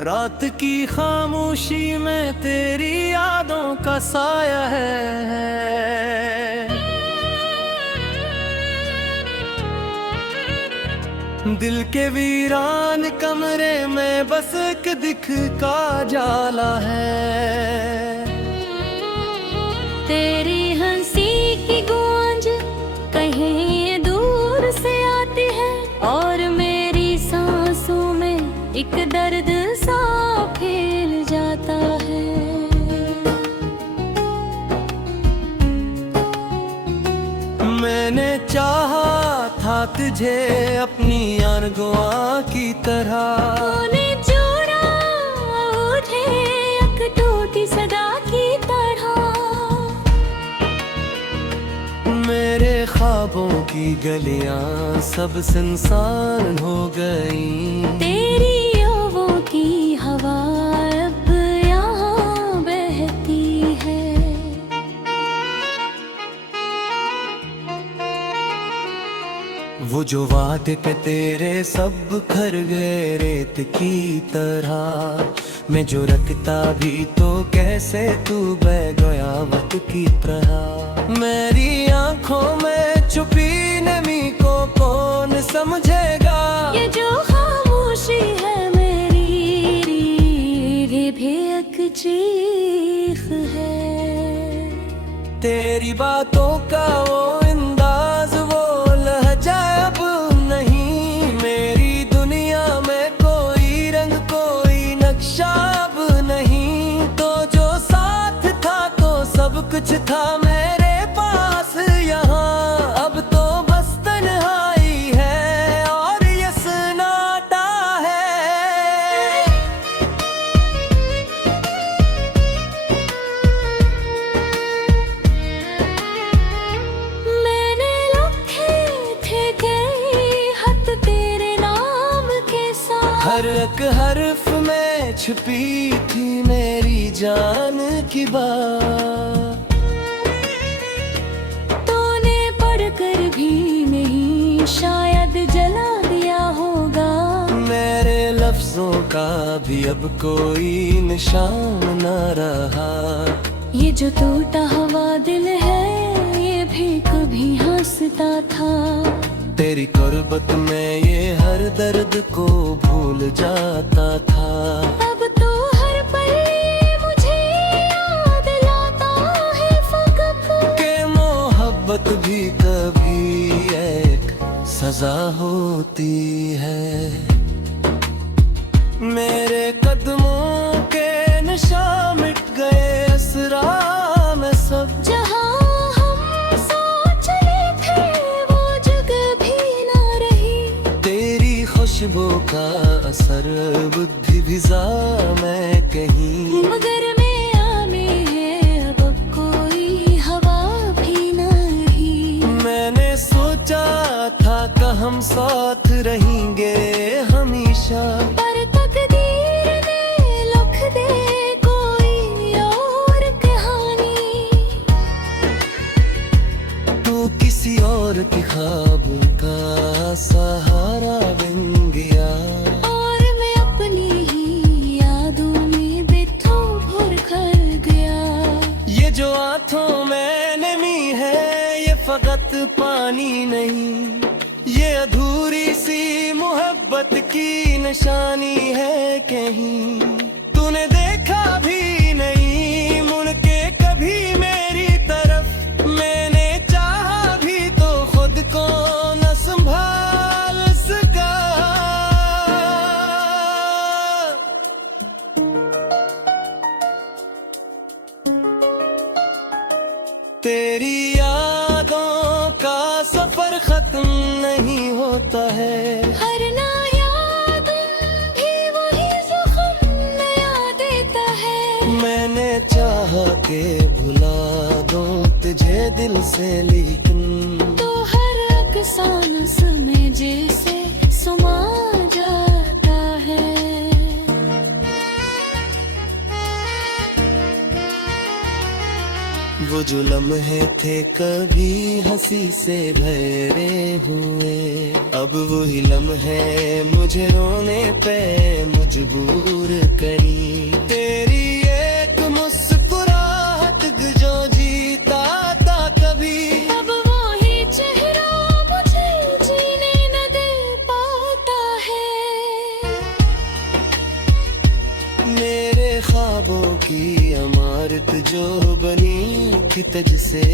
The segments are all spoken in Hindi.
रात की खामोशी में तेरी यादों का साया है। दिल के वीरान कमरे में बस एक दिख का जाला है। तेरी हंसी की गूंज कहीं दूर से आती है और मेरी सांसों में एक दर्द सा फैल जाता है। मैंने चाहा था तुझे अपनी अनगवा की तरह, तूने जोड़ा मुझे एक टूटी सदा की तरह। मेरे ख्वाबों की गलियां सब सुनसान हो गई। तेरी यादों की हवा अब यहाँ बहती है। वो जो वादे पे तेरे सब खर गए रेत की तरह। मैं जो रखता भी तो कैसे तू बह गया वक्त की तरह। मेरी आंखों में छुपी नमी को कौन समझेगा। ये जो खामोशी है मेरी ये भी एक चीख है। तेरी बातों का वो अंदाज वो लहजा अब नहीं। मेरी दुनिया में कोई रंग कोई नक्शा अब नहीं। तो जो साथ था तो सब कुछ था मेरे पास यहाँ। अब तो बस तन्हाई है और ये सन्नाटा है। मैंने लिखे थे कई खत तेरे नाम के साथ। हर एक हर्फ में छुपी थी मेरी जान की बात। तूने पढ़कर भी नहीं शायद जला दिया होगा। मेरे लफ्जों का भी अब कोई निशान न रहा। ये जो टूटा हुआ दिल है ये भी कभी हंसता था। तेरी कुर्बत में ये हर दर्द को भूल जाता था। अब तो हर पल मुझे याद लाता है फकत के मोहब्बत भी कभी एक सजा होती है। मेरे कदमों के निशान मिट गए असरा में सब। जहाँ हम सोच रहे थे वो जगह भी ना रही। तेरी खुशबू का असर बुद्धि भिजा मैं कहीं। मगर मैं में है अब कोई हवा भी नहीं। मैंने सोचा था कि हम साथ रहेंगे हमेशा। पर तकदीर ने लिख दे कोई और कहानी। तू किसी और की ख्वाब का सहारा बन गया। और मैं अपनी ही यादों में बेथो भर कर गया। ये जो आंखों में नमी है ये फकत पानी नहीं। ये अधूरी सी मोहब्बत की निशानी है कहीं। तूने देखा भी नहीं मुड़ के कभी मेरी तरफ। मैंने चाहा भी तो खुद को न संभाल सका। तेरी यादों का सफर खत्म नहीं होता है। हर ना याद भी वही ज़ख्म नया देता है। मैंने चाहा के भुला दूं तुझे दिल से लेकिन तो हर अफसाना समय जैसे समा जाता है। वो जो लम्हे थे कभी हंसी से भरे हुए। अब वही लम्हे मुझे रोने पे मुझ मजबूर करी। तेरी एक मुस्कुराहट जो जीता था कभी, अब वही चेहरा मुझे जीने न दे पाता है। मेरे ख्वाबों की इमारत जो बनी थी तुझसे,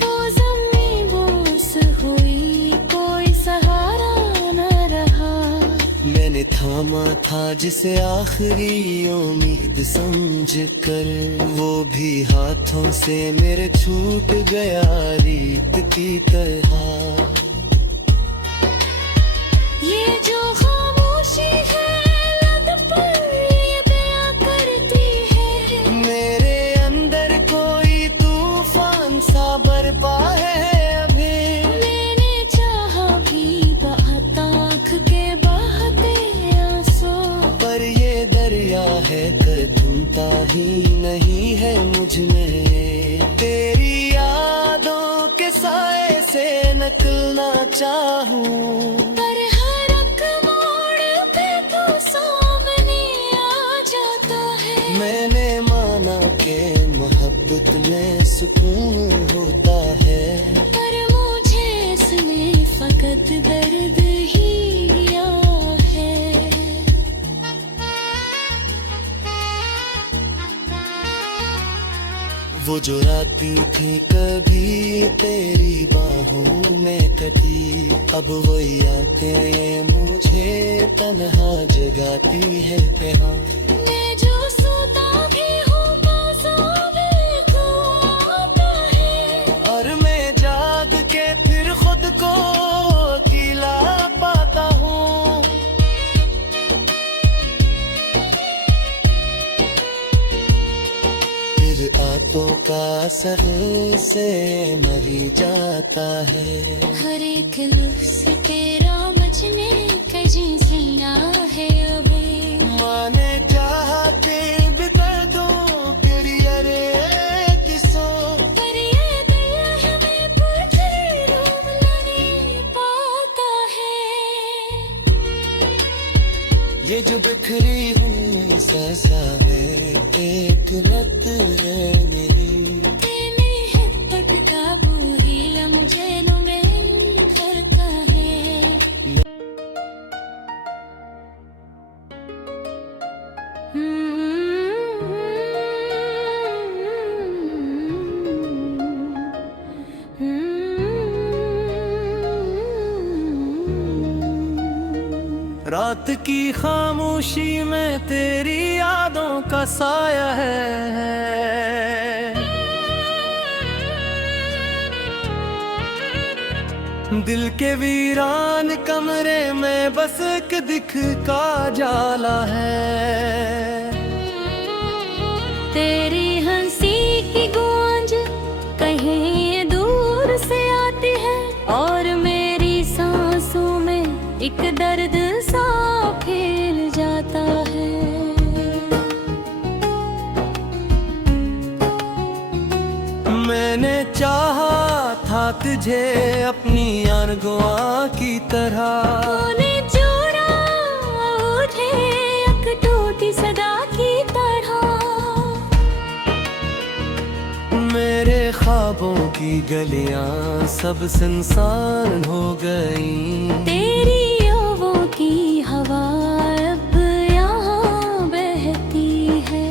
वो ज़मीं बोस हुई, कोई सहारा न रहा। मैंने थामा था जिसे आखिरी उम्मीद समझ कर, वो भी हाथों से मेरे छूट गया रीत की तरह। ये जो खामोशी है लद पर ये बयां करती है। मेरे अंदर कोई तूफान सा बरपा है अभी। मैंने चाहा भी बहुत आँख के बहते आंसू, पर ये दरिया है कर थमता ही नहीं है मुझ में। तेरी यादों के साए से निकलना चाहूं, पर हर एक मोड़ पे तो सामने आ जाता है। मैंने माना के मोहब्बत में सुकून होता है, पर मुझे इसमें फकत दर्द ही या है। वो जो राती थी कभी तेरी बाहों में कटी, अब वो यादें मुझे तन्हा जगाती है यहाँ। मैं जो सोता भी हूँ पास आवे तो आता है। और मैं जाग के फिर खुद को अकेला पाता हूँ। फिर आंखों का असर से मरी जाता है। हर एक लफ्ज़ तेरा मचने कजी सिया है अभी। माने चाहा के बितर दो तेरी अरे किसो, पर ये दिल हमें पत्थर रोम नहीं पाता है। ये जो बिखरी हुई सहसा है एक लत है मेरी। तेने है पटका बूही लम्जेलों में करता है। रात की खामोशी में तेरी यादों का साया है। दिल के वीरान कमरे में बस एक दिख का जाला है। तेरी हंसी की गूंज कहीं दूर से आती है, और मेरी सांसों में एक दर्द सा फैल जाता है। मैंने चाहा था तुझे अपनी अनगुआ की तरह, तूने जोड़ा मुझे एक टूटी सदा की तरह। मेरे ख्वाबों की गलियां सब सुनसान हो गई। तेरी यादों की हवा अब यहाँ बहती है।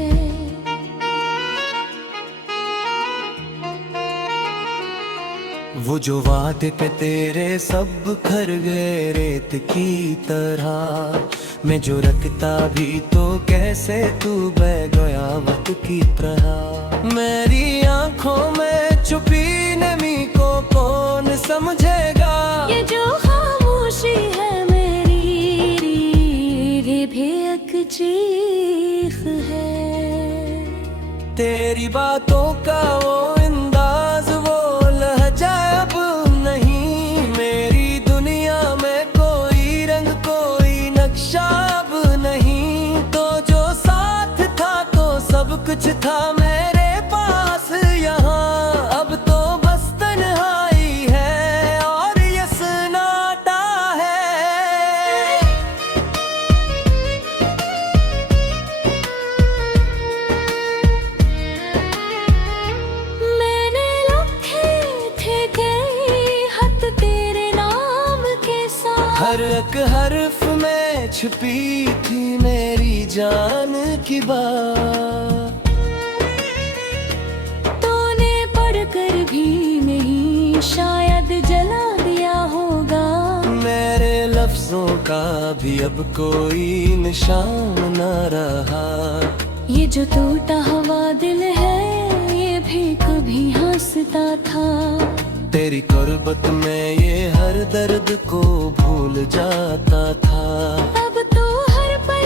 वो जो वादे पे तेरे सब खर गए रेत की तरह। मैं जो रखता भी तो कैसे तू बह गया वक्त की तरह। मेरी आंखों में छुपी नमी को कौन समझेगा। ये जो खामोशी है मेरी ये भी एक चीख है। तेरी बातों का वो अंदाज वो लहजा अब नहीं। मेरी दुनिया में कोई रंग कोई नक्शा अब नहीं। तो जो साथ था तो सब कुछ था मेरे पास यहाँ। अब तो बस तन्हाई है और ये सन्नाटा है। एक हर्फ में छुपी थी मेरी जान की बात। तूने पढ़कर भी नहीं शायद जला दिया होगा। मेरे लफ्जों का भी अब कोई निशान न रहा। ये जो टूटा हुआ दिल है ये भी कभी हंसता था। तेरी कुर्बत में ये हर दर्द को भूल जाता था। अब तो हर पल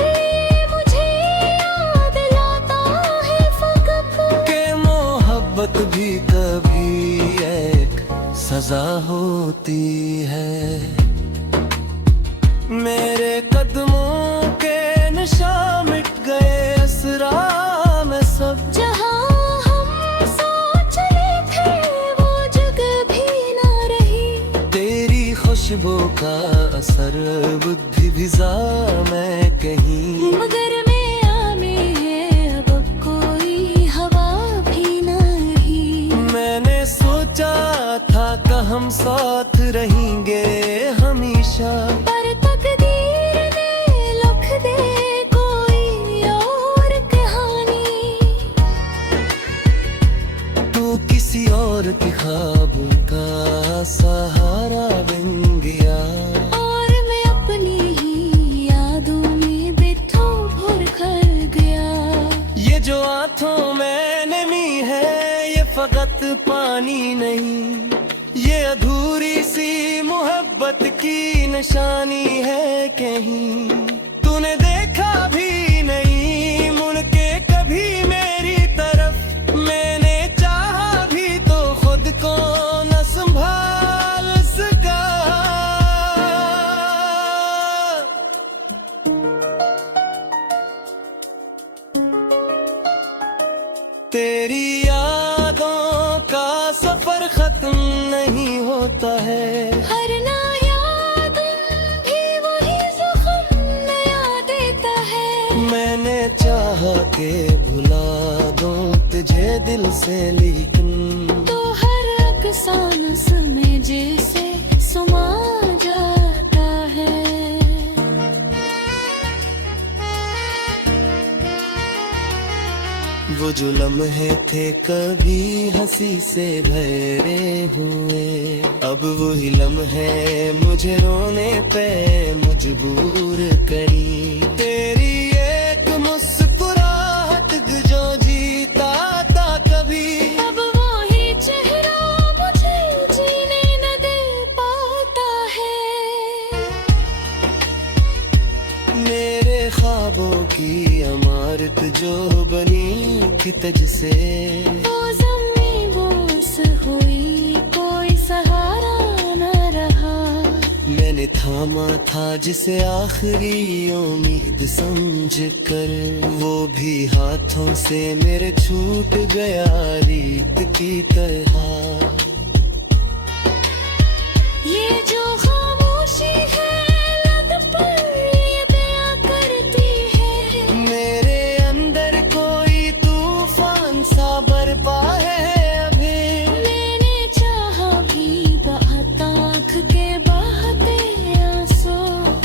मुझे याद लाता है फकत के मोहब्बत भी कभी एक सजा होती है। मेरे कदमों के निशान मिट गए असरा में सब। जहाँ हम सोच रहे थे वो जगह भी ना रही। तेरी खुशबू का असर बुद्धि भिजा मैं कहीं। मगर मैं में है अब कोई हवा भी नहीं। मैंने सोचा था कि हम साथ रहेंगे हमेशा। पर तकदीर ने लिख दे कोई और कहानी। तू किसी और के ख्वाबों का सहारा बन गया। और मैं अपनी ही यादों में बेथो भर कर गया। ये जो आंखों में नमी है ये फकत पानी नहीं। ये अधूरी सी मोहब्बत की निशानी है कहीं। तूने देखा भी नहीं मुड़ के कभी मेरी तरफ। मैंने चाहा भी तो खुद को न संभाल सका। तेरी यादों का सफर खत्म नहीं होता है। हर ना याद भी वही जख्म नया देता है। मैंने चाहा के भुला दूं तुझे दिल से लेकिन तो हर अफसाना समय जैसे समा जाता है। वो जो लम्हे थे कभी हंसी से भरे हुए। अब वही लम्हे मुझे रोने पे मजबूर करी। तेरी एक मुस्कुराहट जो जीता था कभी। अब वही चेहरा मुझे जीने न दे पाता है। मेरे ख्वाबों की इमारत जो बनी थी तुझसे। वो ज़मीं बोस हुई कोई सहारा न रहा। मैंने थामा था जिसे आखिरी उम्मीद समझ कर। वो भी हाथों से मेरे छूट गया रीत की तरह। ये जो खामोशी है लद पर ये बयां करती है। मेरे अंदर कोई तूफान सा बरपा है अभी। मैंने चाहा भी बहुत आँख के बहते आंसू।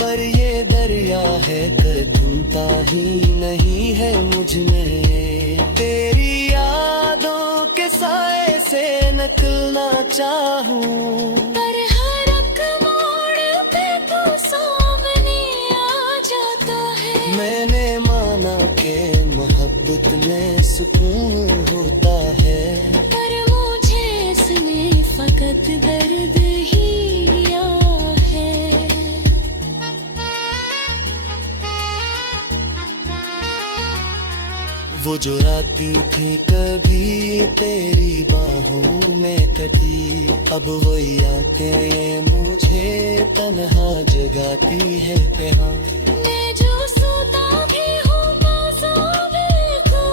पर ये दरिया है कदूता ही नहीं है मुझ में। तेरी यादों के साए से निकलना चाहूं। पर हर एक मोड़ पे तो सामने आ जाता है। मैंने माना के मोहब्बत में सुकून होता है। पर मुझे इसमें फकत दर्द ही या है। वो जो रातें थी कभी तेरी बाहों में कटी। अब वही आके मुझे तन्हा जगाती है कहाँ। मैं जो सोता भी हूँ पास आवे को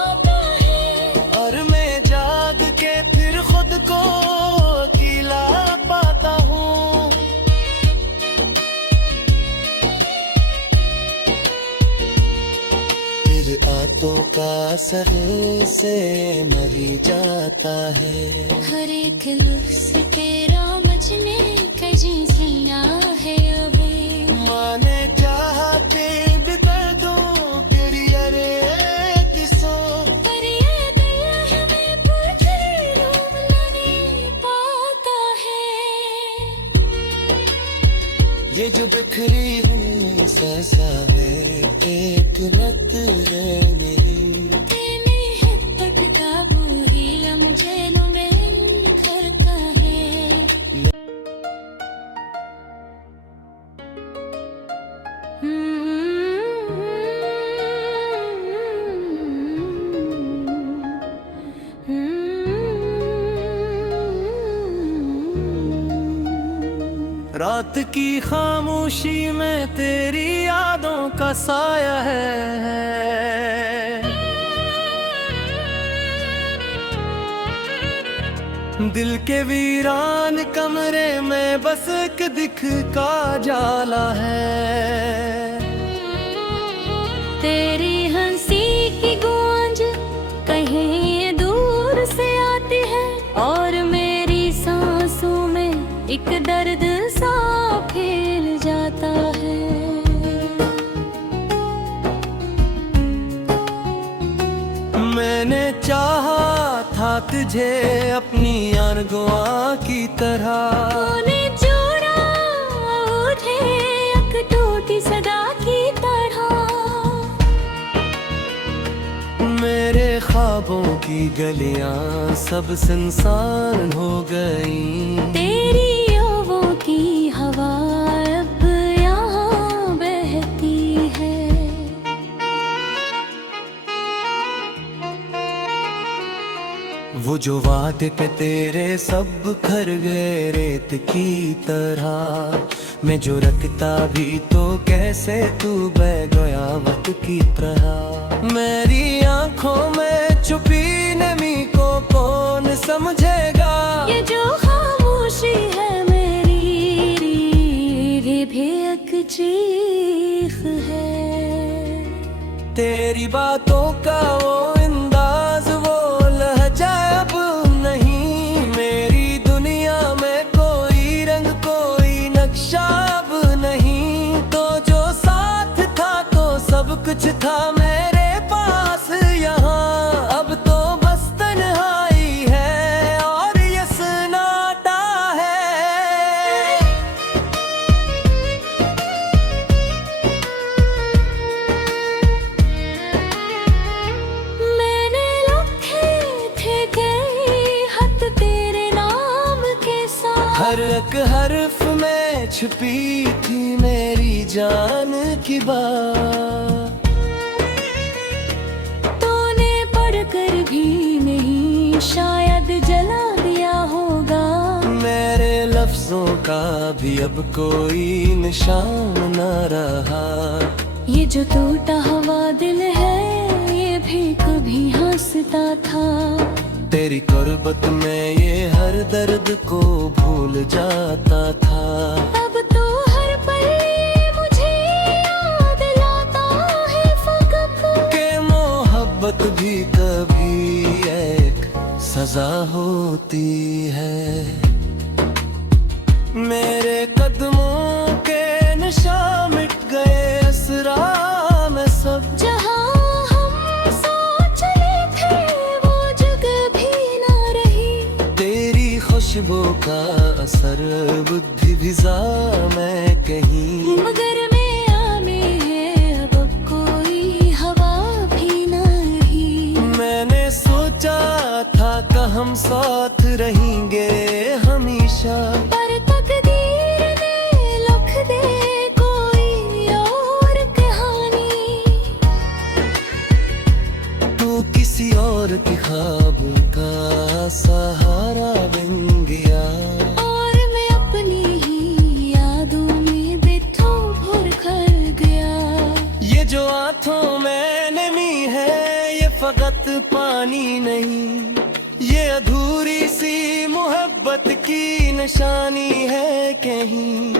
आता है। और मैं जाग के फिर खुद को अकेला पाता हूँ। फिर आतों का असर से मरी जाता है। हर एक लफ्ज़ तेरा मजने कजी जिया है अभी। माने चाहा के दर्दों तेरी अरे किसों पर ये दिल हमें पूछ रूम नहीं पाता है। ये जो बिखरी हुई सहसा है एक लत रहने तेने है पटका बूही लम्जेलों में करता है। रात की खामोशी में तेरी यादों का साया है। दिल के वीरान कमरे में बस एक दिख का जाला है। तेरी हंसी की गूंज कहीं दूर से आती है और मेरी सांसों में एक दर्द सा फैल जाता है। मैंने चाहा था तुझे अपनी अनगुआ की तरह, तूने जोड़ा मुझे एक टूटी सदा की तरह। मेरे ख्वाबों की गलियां सब सुनसान हो गई। तेरी यादों की हवा अब यहाँ बहती है। वो जो वादे पे तेरे सब खर गए रेत की तरह। मैं जो रखता भी तो कैसे तू बह गया वक्त की तरह। मेरी आंखों में छुपी नमी को कौन समझेगा। ये जो खामोशी है मेरी ये भी एक चीख है। तेरी बातों का वो अंदाज वो लहजा अब नहीं। मेरी दुनिया में कोई रंग कोई नक्शा अब नहीं। तो जो साथ था तो सब कुछ था मेरे पास यहाँ। अब तो बस तन्हाई है और ये सन्नाटा है। मैंने लिखे थे कई खत तेरे नाम के साथ। हर एक हर्फ में छुपी थी मेरी जान की बात। तूने पढ़कर भी नहीं शायद जला दिया होगा। मेरे लफ्जों का भी अब कोई निशान न रहा। ये जो टूटा हुआ दिल है ये भी कभी हंसता था। तेरी कुर्बत में ये हर दर्द को भूल जाता था। अब तो हर पल मुझे याद लाता है फकत के मोहब्बत भी कभी एक सजा होती है। मेरे कदमों के निशान मिट गए असरा में सब। जहाँ हम सोच रहे थे वो जगह भी ना रही। तेरी खुशबू का असर बुद्धि भिजा मैं कहीं। मगर मैं में है अब कोई हवा भी नहीं। मैंने सोचा था कि हम साथ रहेंगे हमेशा। पर तकदीर ने लिख दे कोई और कहानी। तू किसी और की ख्वाब का सहारा बन गया। और मैं अपनी ही यादों में बेथो भर कर गया। ये जो आंखों में नमी है ये फकत पानी नहीं। ये अधूरी सी मोहब्बत की निशानी है कहीं।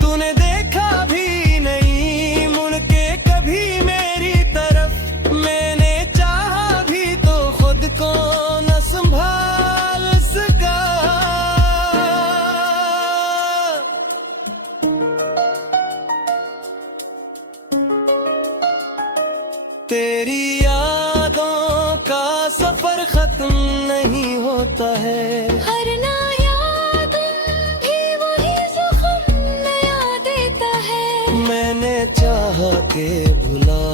तूने देखा भी नहीं मुड़ के कभी मेरी तरफ। मैंने चाहा भी तो खुद को न संभाल सका। तेरी यादों का सफर खत्म नहीं होता है, हर नायाब भी वही ज़ख्म नया देता है। मैंने चाहा के भुला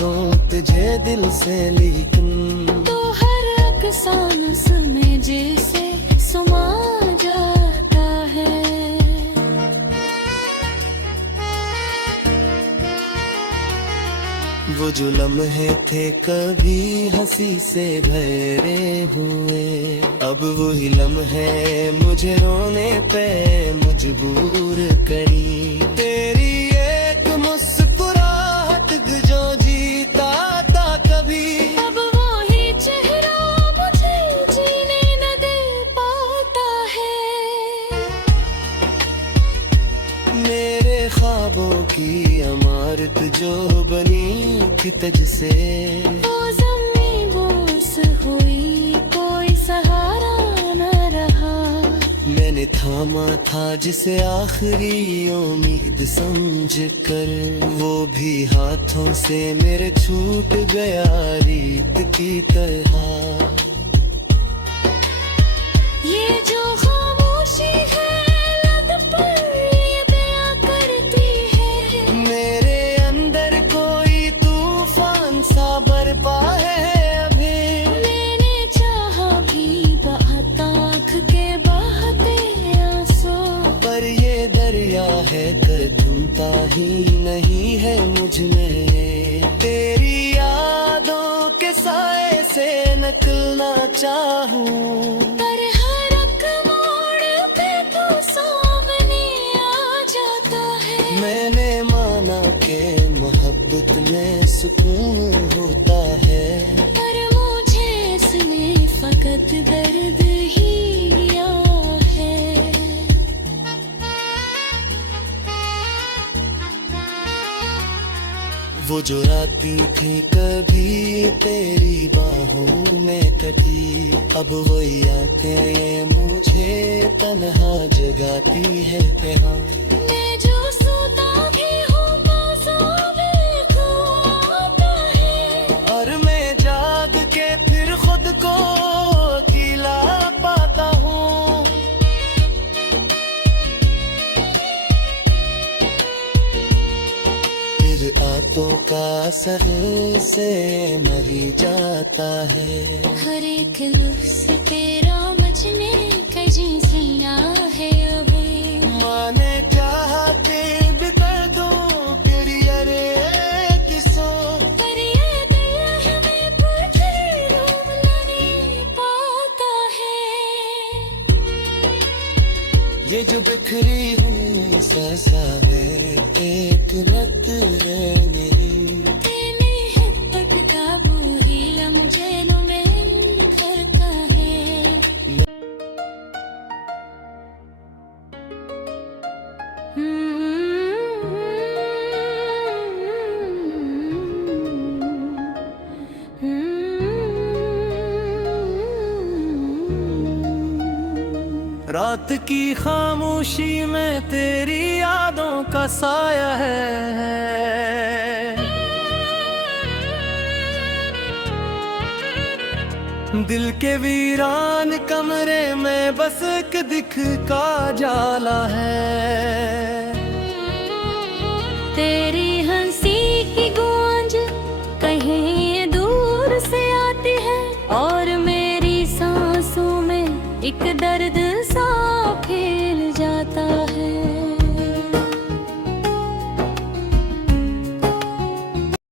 दूं तुझे दिल से, लेकिन तो हर अफसानस में जैसे समा जाता है। वो जो लम्हे थे कभी हंसी से भरे हुए, अब वही लम्हे मुझे रोने पे मजबूर करी। तेरी एक मुस्कुराहट जो जीता था कभी, अब वही चेहरा मुझे जीने न दे पाता है। मेरे ख्वाबों की इमारत जो बनी थी तुझसे, वो ज़मीं बोस हुई, कोई सहारा न रहा। मैंने थामा था जिसे आखिरी उम्मीद समझ कर, वो भी हाथों से मेरे छूट गया रीत की तरह। ये जो खामोशी है लब पर ये बयां करती है, मेरे अंदर कोई तूफान सा बरपा है अभी। मैंने चाहा भी बहता आँख के बहते आंसू, पर ये दरिया है कर थमता ही नहीं है मुझ में। तेरी यादों के साए से निकलना चाहूं, पर हर एक मोड़ पे तो सामने आ जाता है। मैंने माना के मोहब्बत में सुकून होता है, पर मुझे इसमें फकत दर्द ही या है। वो जो रातें थी कभी तेरी बाहों में कटी, अब वही आते मुझे तन्हा जगाती है यहाँ। मैं जो सोता भी हूँ पास आवे को आता है, और मैं जाग के फिर खुद को अकेला पाता हूँ। फिर आतों का असर से मरी जाता है। हर एक लफ्ज़ तेरा मचने कजी सीना है अभी। माने चाहा के बितर दो फिर अरे किसो, पर ये दिल हमें पत्थर रोम नहीं पाता है। ये जो बिखरी हुई सहसा है एक लत है मेरी। तेने है पटका बूही लम्हे में करता है। रात की खामोशी में तेरी यादों का साया है। दिल के वीरान कमरे में बस एक दिख का जाला है। तेरी हंसी की गूंज कहीं दूर से आती है, और मेरी सांसों में एक दर्द